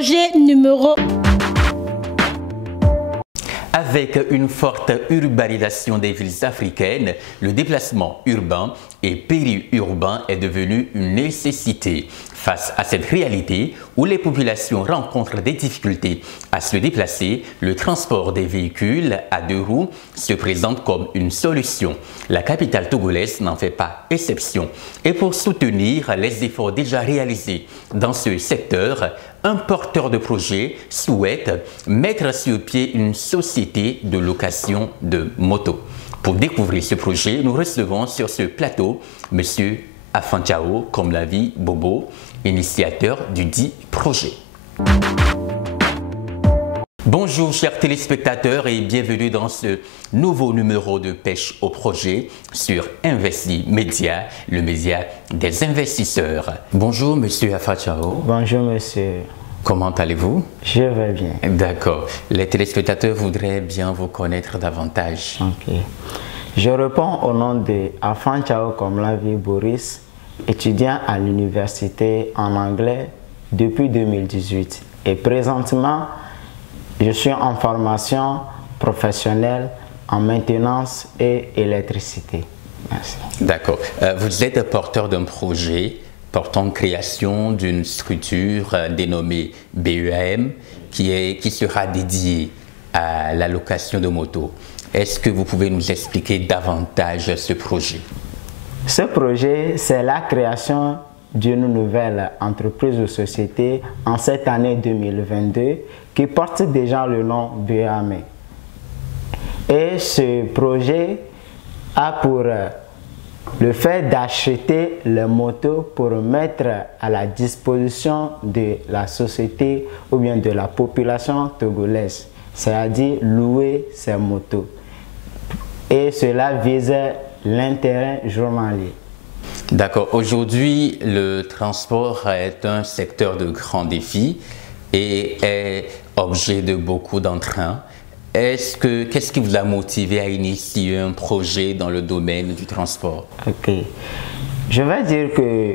projet numéro. Avec une forte urbanisation des villes africaines, le déplacement urbain et périurbain est devenu une nécessité. Face à cette réalité où les populations rencontrent des difficultés à se déplacer, le transport des véhicules à deux roues se présente comme une solution. La capitale togolaise n'en fait pas exception. Et pour soutenir les efforts déjà réalisés dans ce secteur, un porteur de projet souhaite mettre sur pied une société de location de motos. Pour découvrir ce projet, nous recevons sur ce plateau M. Afan-Tchao, comme l'a dit Bobo, initiateur du dit projet. Bonjour chers téléspectateurs et bienvenue dans ce nouveau numéro de Pêche au projet sur Investi Média, le média des investisseurs. Bonjour Monsieur Afan-Tchao. Bonjour monsieur. Comment allez-vous? Je vais bien. D'accord. Les téléspectateurs voudraient bien vous connaître davantage. Ok. Je réponds au nom de Afan-Tchao comme l'a dit Boris, étudiant à l'université en anglais depuis 2018. Et présentement, je suis en formation professionnelle en maintenance et électricité. Merci. D'accord. Vous êtes porteur d'un projet portant création d'une structure dénommée BEAM qui sera dédiée à la location de motos. Est-ce que vous pouvez nous expliquer davantage ce projet? Ce projet, c'est la création d'une nouvelle entreprise ou société en cette année 2022 qui porte déjà le nom BEAM. Et ce projet a pour le fait d'acheter les motos pour mettre à la disposition de la société ou bien de la population togolaise, c'est-à-dire louer ces motos. Et cela vise l'intérêt journalier. D'accord. Aujourd'hui, le transport est un secteur de grand défi et est objet de beaucoup d'entrain. Qu'est-ce qui vous a motivé à initier un projet dans le domaine du transport? Ok. Je vais dire que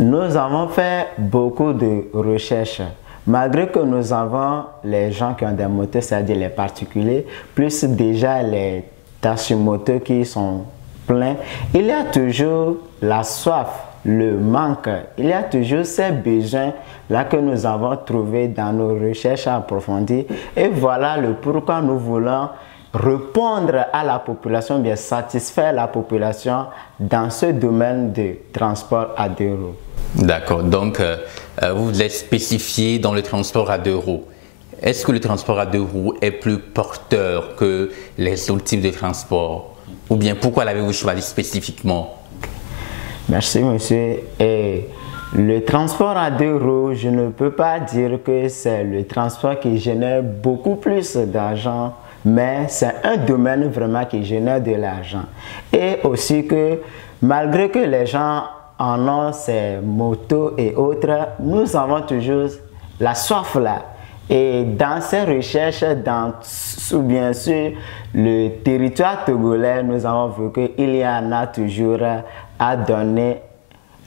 nous avons fait beaucoup de recherches. Malgré que nous avons les gens qui ont des motos, c'est-à-dire les particuliers, plus déjà les taxi-motos qui sont pleins, il y a toujours la soif, le manque, il y a toujours ces besoins-là que nous avons trouvés dans nos recherches approfondies. Et voilà le pourquoi nous voulons répondre à la population, bien satisfaire la population dans ce domaine de transport à deux roues. D'accord. Donc, vous êtes spécifié dans le transport à deux roues. Est-ce que le transport à deux roues est plus porteur que les autres types de transport? Ou bien pourquoi l'avez-vous choisi spécifiquement? Merci monsieur. Et le transport à deux roues, je ne peux pas dire que c'est le transport qui génère beaucoup plus d'argent, mais c'est un domaine vraiment qui génère de l'argent. Et aussi que malgré que les gens en ont ces motos et autres, nous avons toujours la soif là. Et dans ces recherches, bien sûr, le territoire togolais, nous avons vu qu'il y en a toujours à donner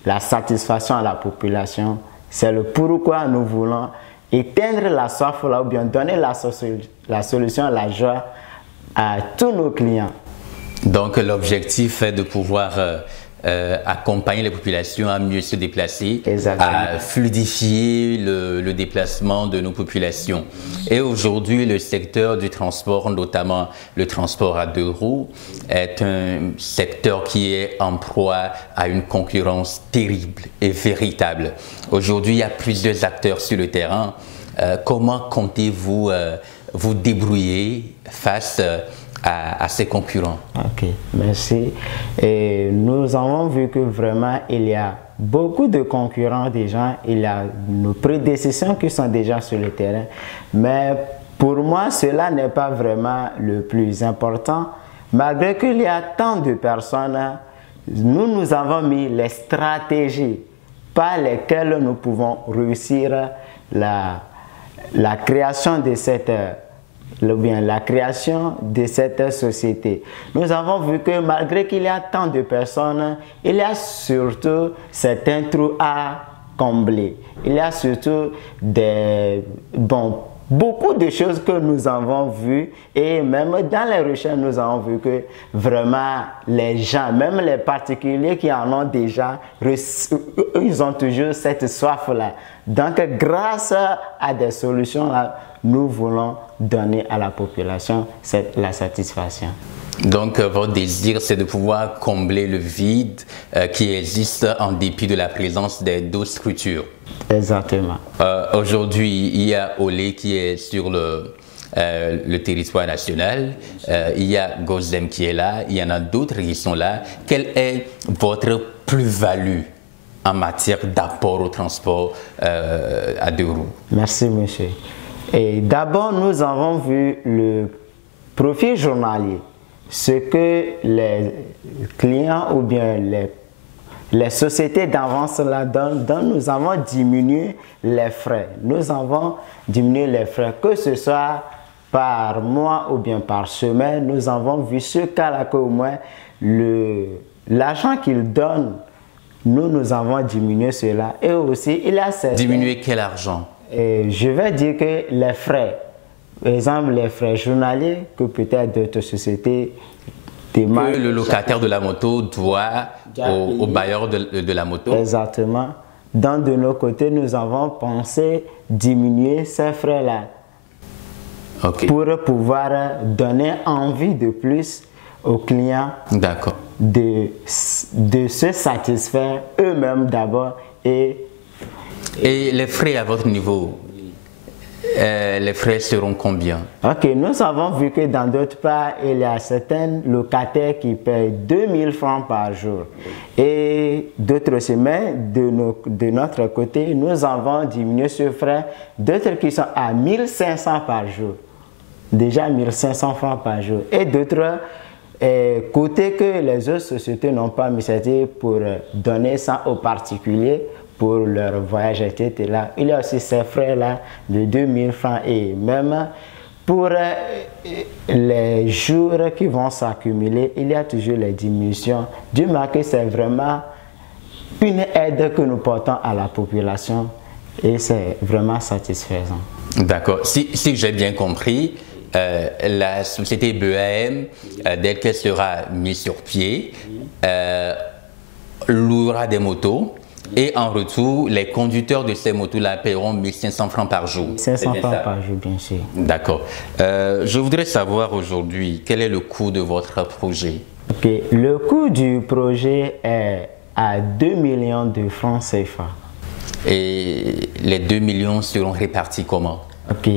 la satisfaction à la population. C'est le pourquoi nous voulons éteindre la soif là, ou bien donner la solution, la joie à tous nos clients. Donc l'objectif est de pouvoir accompagner les populations à mieux se déplacer, exactement, à fluidifier le déplacement de nos populations. Et aujourd'hui, le secteur du transport, notamment le transport à deux roues, est un secteur qui est en proie à une concurrence terrible et véritable. Aujourd'hui, il y a plusieurs acteurs sur le terrain. Comment comptez-vous vous débrouiller face à ses concurrents? Ok, merci. Et nous avons vu que vraiment il y a beaucoup de concurrents déjà, il y a nos prédécesseurs qui sont déjà sur le terrain, mais pour moi cela n'est pas vraiment le plus important. Malgré qu'il y a tant de personnes, nous avons mis les stratégies par lesquelles nous pouvons réussir la création de cette société. Nous avons vu que malgré qu'il y a tant de personnes, il y a surtout certains trous à combler. Il y a surtout beaucoup de choses que nous avons vues et même dans les recherches, nous avons vu que vraiment les gens, même les particuliers qui en ont déjà, ils ont toujours cette soif-là. Donc, grâce à des solutions-là, nous voulons donner à la population la satisfaction. Donc, votre désir, c'est de pouvoir combler le vide qui existe en dépit de la présence des d'autres structures. Exactement. Aujourd'hui, il y a Olé qui est sur le territoire national, il y a Gozem qui est là, il y en a d'autres qui sont là. Quelle est votre plus-value en matière d'apport au transport à deux roues? Merci, monsieur. Et d'abord, nous avons vu le profit journalier, ce que les clients ou bien les sociétés d'avance là donnent, nous avons diminué les frais. Nous avons diminué les frais, que ce soit par mois ou bien par semaine. Nous avons vu ce cas-là qu'au moins l'argent qu'ils donnent, nous avons diminué cela. Et aussi, il y a certains... Diminuer quel argent? Et je vais dire que les frais, par exemple les frais journaliers que peut-être d'autres sociétés demandent. Que le locataire de la moto doit au bailleur de la moto. Exactement. Donc de nos côtés, nous avons pensé diminuer ces frais-là. Okay. Pour pouvoir donner envie de plus aux clients de se satisfaire eux-mêmes d'abord et les frais à votre niveau, les frais seront combien? Ok, nous avons vu que dans d'autres parts, il y a certains locataires qui payent 2000 francs par jour. Et d'autres semaines, de notre côté, nous avons diminué ce frais, d'autres qui sont à 1500 par jour. Déjà 1500 francs par jour. Et d'autres côtés que les autres sociétés n'ont pas mis, c'était pour donner ça aux particuliers, pour leur voyage, etc. Il y a aussi ces frais-là de 2000 francs et même pour les jours qui vont s'accumuler, il y a toujours les diminutions. Du moins que c'est vraiment une aide que nous portons à la population et c'est vraiment satisfaisant. D'accord. Si j'ai bien compris, la société BEAM, dès qu'elle sera mise sur pied, louera des motos. Et en retour, les conducteurs de ces motos-là paieront 1500 francs par jour. 500 francs par jour, bien sûr. D'accord. Je voudrais savoir aujourd'hui, quel est le coût de votre projet? Okay. Le coût du projet est à 2 millions de francs CFA. Et les 2 millions seront répartis comment? Ok.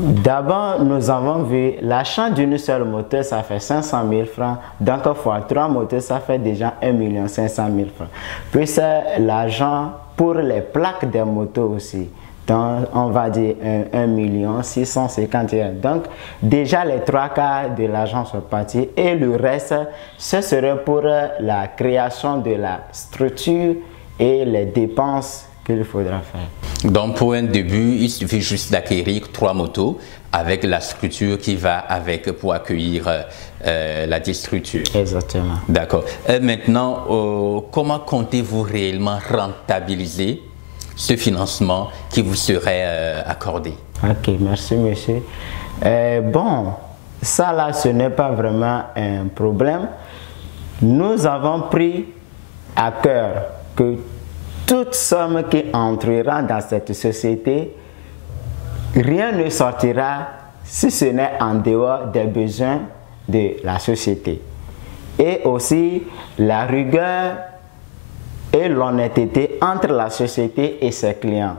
D'abord, nous avons vu l'achat d'une seule moto, ça fait 500 000 francs. Donc, fois 3 motos, ça fait déjà 1 500 000 francs. Puis, c'est l'argent pour les plaques des motos aussi. Donc, on va dire 1 650 000. Donc, déjà, les 3 quarts de l'argent sont partis. Et le reste, ce serait pour la création de la structure et les dépenses qu'il faudra faire. Donc pour un début, il suffit juste d'acquérir 3 motos avec la structure qui va avec pour accueillir la structure. Exactement. D'accord. Maintenant, comment comptez-vous réellement rentabiliser ce financement qui vous serait accordé? Ok, merci monsieur. Bon, ça là, ce n'est pas vraiment un problème. Nous avons pris à cœur que toute somme qui entrera dans cette société, rien ne sortira si ce n'est en dehors des besoins de la société. Et aussi la rigueur et l'honnêteté entre la société et ses clients.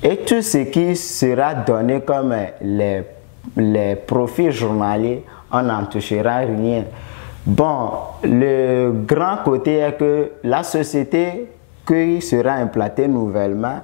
Et tout ce qui sera donné comme les profits journaliers, on n'en touchera rien. Bon, le grand côté est que la société qui sera implantée nouvellement,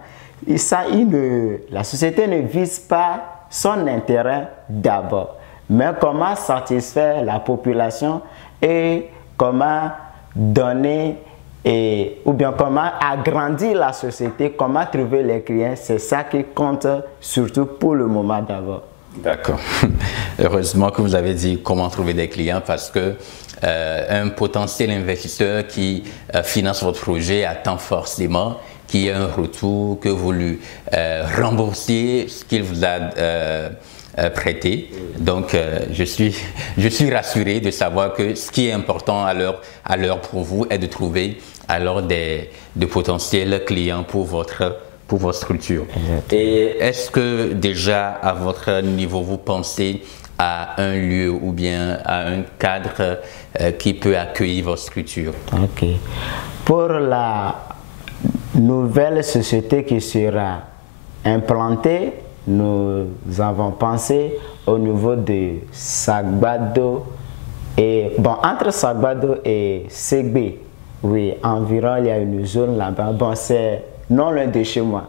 la société ne vise pas son intérêt d'abord, mais comment satisfaire la population et comment donner ou bien comment agrandir la société, comment trouver les clients, c'est ça qui compte surtout pour le moment d'abord. D'accord. Heureusement que vous avez dit comment trouver des clients parce que un potentiel investisseur qui finance votre projet attend forcément qu'il y ait un retour, que vous lui remboursiez ce qu'il vous a prêté. Donc, je suis rassuré de savoir que ce qui est important à l'heure pour vous est de trouver alors de potentiels clients pour votre structure. Exact. Et est-ce que déjà à votre niveau, vous pensez à un lieu ou bien à un cadre qui peut accueillir votre structure? Ok. Pour la nouvelle société qui sera implantée, nous avons pensé au niveau de Sagbado et bon, entre Sagbado et Segbe, oui, environ il y a une zone là-bas. Bon, c'est non loin de chez moi.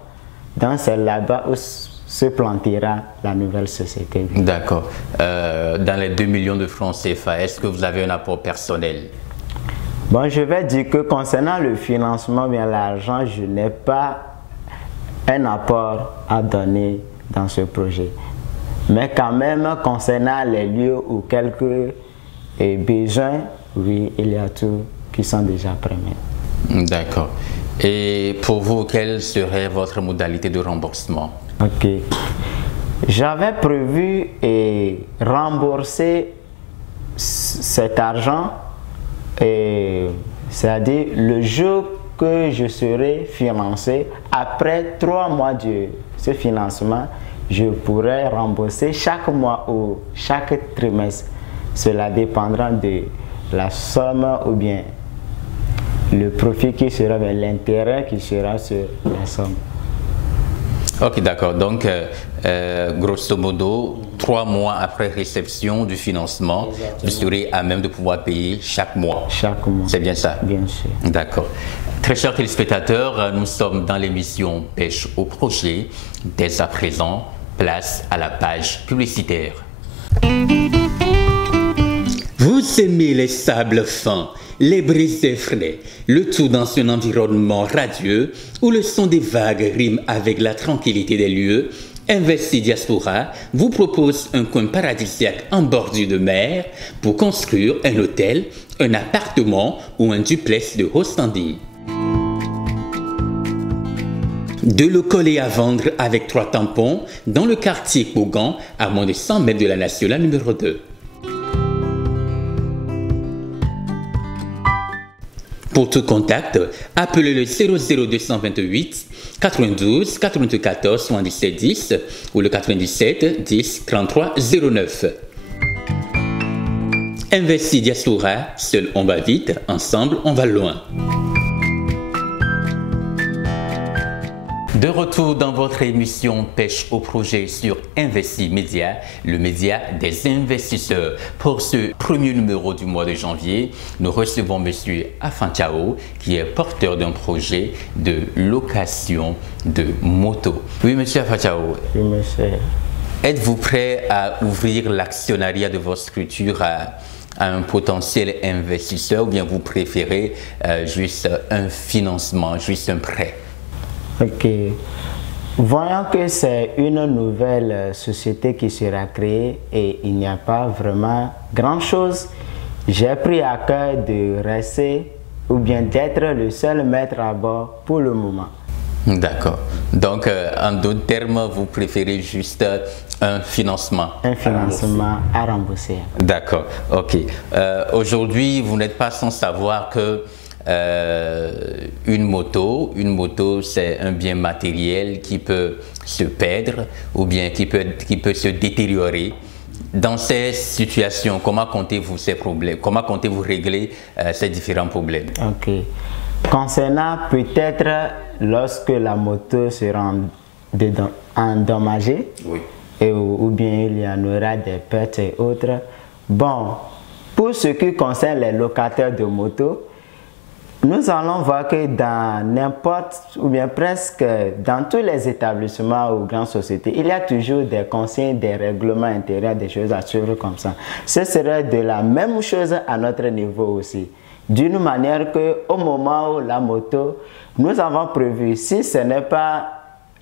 Donc c'est là-bas où se plantera la nouvelle société. D'accord. Dans les 2 millions de francs CFA, est-ce que vous avez un apport personnel? Bon, je vais dire que concernant le financement, bien l'argent, je n'ai pas un apport à donner dans ce projet. Mais quand même, concernant les lieux ou quelques besoins, oui, il y a tout qui sont déjà prévus. D'accord. Et pour vous, quelle serait votre modalité de remboursement? Ok. J'avais prévu rembourser cet argent, c'est-à-dire le jour que je serai financé, après 3 mois de ce financement, je pourrais rembourser chaque mois ou chaque trimestre. Cela dépendra de la somme ou bien le profit qui sera, l'intérêt qui sera sur la somme. Ok, d'accord. Donc, grosso modo, 3 mois après réception du financement, vous serez à même de pouvoir payer chaque mois. Chaque mois. C'est bien ça? Bien sûr. D'accord. Très chers téléspectateurs, nous sommes dans l'émission Pêche au projet. Dès à présent, place à la page publicitaire. Vous aimez les sables fins, les brisées frais, le tout dans un environnement radieux où le son des vagues rime avec la tranquillité des lieux. Investi Diaspora vous propose un coin paradisiaque en bordure de mer pour construire un hôtel, un appartement ou un duplex de haut standing. 2 locaux à vendre avec 3 tampons dans le quartier Kogan à moins de 100 mètres de la nationale numéro 2. Pour tout contact, appelez le 00228 92 94 77 10 ou le 97 10 33 09. Investi Diaspora, seul on va vite, ensemble on va loin. De retour dans votre émission Pêche au projet sur Investi Média, le média des investisseurs. Pour ce premier numéro du mois de janvier, nous recevons M. Afantchao qui est porteur d'un projet de location de moto. Oui, M. Afantchao. Oui, monsieur. Êtes-vous prêt à ouvrir l'actionnariat de votre structure à un potentiel investisseur ou bien vous préférez juste un financement, juste un prêt? Ok. Voyons que c'est une nouvelle société qui sera créée et il n'y a pas vraiment grand-chose, j'ai pris à cœur de rester ou bien d'être le seul maître à bord pour le moment. D'accord. Donc, en d'autres termes, vous préférez juste un financement? Un financement à rembourser. D'accord. Ok. Aujourd'hui, vous n'êtes pas sans savoir que une moto, c'est un bien matériel qui peut se perdre ou bien qui peut se détériorer. Dans ces situations, comment comptez-vous ces problèmes? Comment comptez-vous régler ces différents problèmes? Ok. Concernant peut-être lorsque la moto sera endommagée, oui, ou bien il y en aura des pertes et autres. Bon, pour ce qui concerne les locataires de moto, nous allons voir que dans n'importe, ou bien presque dans tous les établissements ou grandes sociétés, il y a toujours des consignes, des règlements intérieurs, des choses à suivre comme ça. Ce serait de la même chose à notre niveau aussi. D'une manière qu'au moment où la moto, nous avons prévu, si ce n'est pas,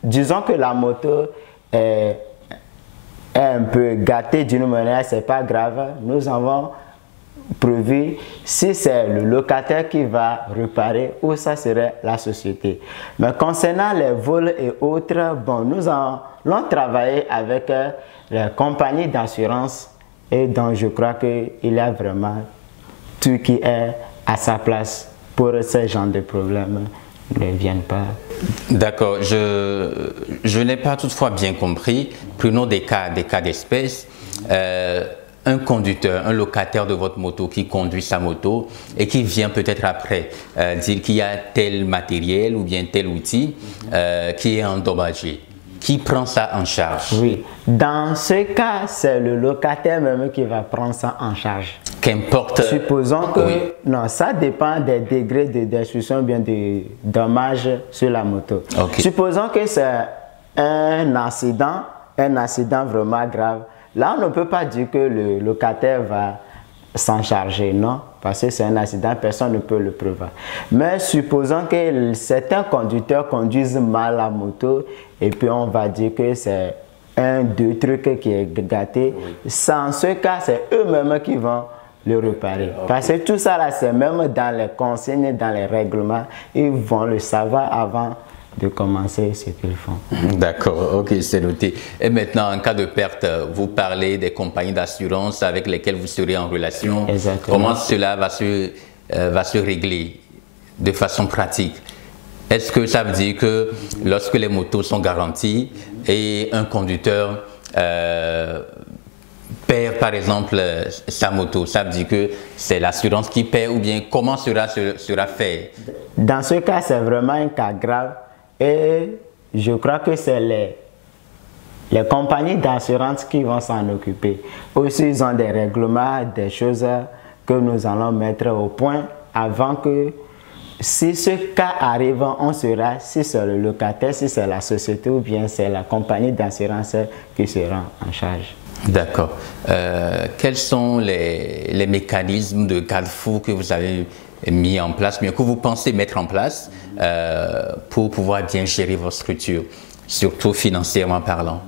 disons que la moto est un peu gâtée d'une manière, c'est pas grave, nous avons prévu si c'est le locataire qui va réparer ou ça serait la société. Mais concernant les vols et autres, bon, nous allons travailler avec les compagnies d'assurance et donc je crois qu'il y a vraiment tout qui est à sa place pour ce genre de problèmes ne viennent pas. D'accord, je n'ai pas toutefois bien compris. Prenons des cas d'espèce. Un conducteur, un locataire de votre moto qui conduit sa moto et qui vient peut-être après dire qu'il y a tel matériel ou bien tel outil qui est endommagé. Qui prend ça en charge? Oui, dans ce cas, c'est le locataire même qui va prendre ça en charge. Qu'importe. Supposons que, oui. Non, ça dépend des degrés de destruction ou bien de dommages sur la moto. Okay. Supposons que c'est un accident vraiment grave. Là, on ne peut pas dire que le locataire va s'en charger, non, parce que c'est un accident, personne ne peut le prévoir. Mais supposons que certains conducteurs conduisent mal la moto et puis on va dire que c'est un, deux trucs qui est gâté. Oui. Sans ce cas, c'est eux-mêmes qui vont le réparer. Okay. Parce que tout ça, là, c'est même dans les consignes, dans les règlements, ils vont le savoir avant de commencer ce qu'ils font. D'accord, ok, c'est noté. Et maintenant, en cas de perte, vous parlez des compagnies d'assurance avec lesquelles vous serez en relation. Exactement. Comment cela va se régler de façon pratique? Est-ce que ça veut dire que lorsque les motos sont garanties et un conducteur perd par exemple sa moto, ça veut dire que c'est l'assurance qui paie ou bien comment cela sera fait? Dans ce cas, c'est vraiment un cas grave. Et je crois que c'est les compagnies d'assurance qui vont s'en occuper. Aussi, ils ont des règlements, des choses que nous allons mettre au point avant que, si ce cas arrive, on saura si c'est le locataire, si c'est la société ou bien c'est la compagnie d'assurance qui sera en charge. D'accord. Quels sont les mécanismes de garde-fou que vous avez mis en place, mais que vous pensez mettre en place pour pouvoir bien gérer votre structure, surtout financièrement parlant?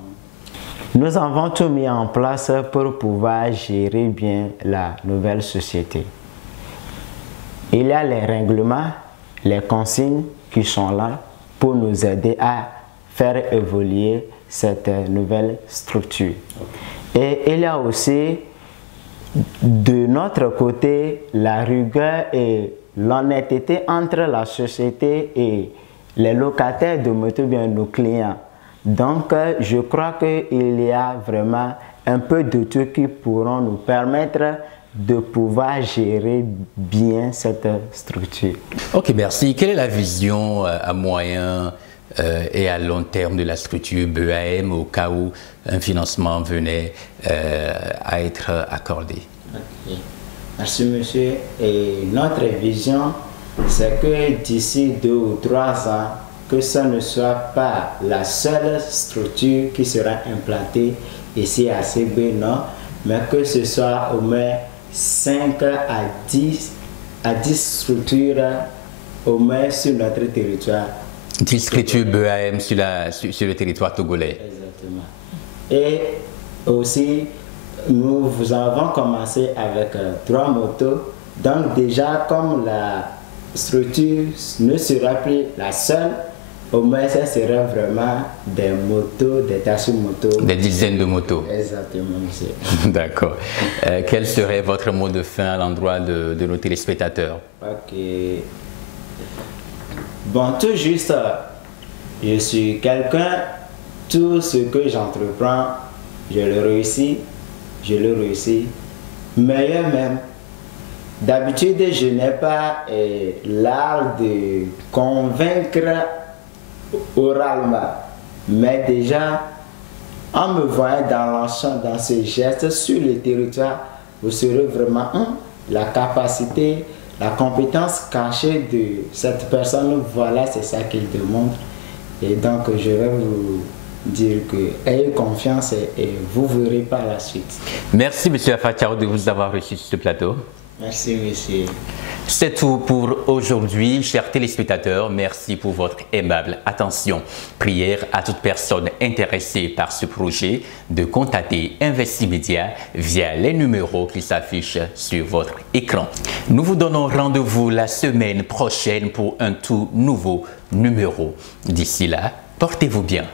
Nous avons tout mis en place pour pouvoir gérer bien la nouvelle société. Il y a les règlements, les consignes qui sont là pour nous aider à faire évoluer cette nouvelle structure. Et il y a aussi de notre côté la rigueur et l'honnêteté entre la société et les locataires de moto, bien nos clients. Donc je crois qu'il y a vraiment un peu de tout qui pourront nous permettre de pouvoir gérer bien cette structure. Ok, merci. Quelle est la vision à moyen et à long terme de la structure BEAM au cas où un financement venait à être accordé? Okay. Merci monsieur. Et notre vision, c'est que d'ici 2 ou 3 ans, que ce ne soit pas la seule structure qui sera implantée ici à CB, non, mais que ce soit au moins 5 à 10 structures au moins sur notre territoire. 10 structures BEAM sur le territoire togolais. Exactement. Et aussi, nous avons commencé avec 3 motos. Donc déjà, comme la structure ne sera plus la seule, au moins ça sera vraiment des motos, des taxi-motos. Des dizaines de motos. Exactement, monsieur. D'accord. Quel serait votre mot de fin à l'endroit de nos téléspectateurs? Ok. Bon, tout juste, je suis quelqu'un, tout ce que j'entreprends, je le réussis, meilleur même. D'habitude, je n'ai pas l'art de convaincre oralement, mais déjà, en me voyant dans ce geste sur le territoire, vous serez vraiment la capacité, la compétence cachée de cette personne. Voilà, c'est ça qu'il démontre. Et donc, je vais vous dire que ayez confiance et vous verrez par la suite. Merci, M. Afatiao, de vous avoir reçu sur ce plateau. Merci, monsieur. C'est tout pour aujourd'hui, chers téléspectateurs. Merci pour votre aimable attention. Prière à toute personne intéressée par ce projet de contacter Investimedia via les numéros qui s'affichent sur votre écran. Nous vous donnons rendez-vous la semaine prochaine pour un tout nouveau numéro. D'ici là, portez-vous bien.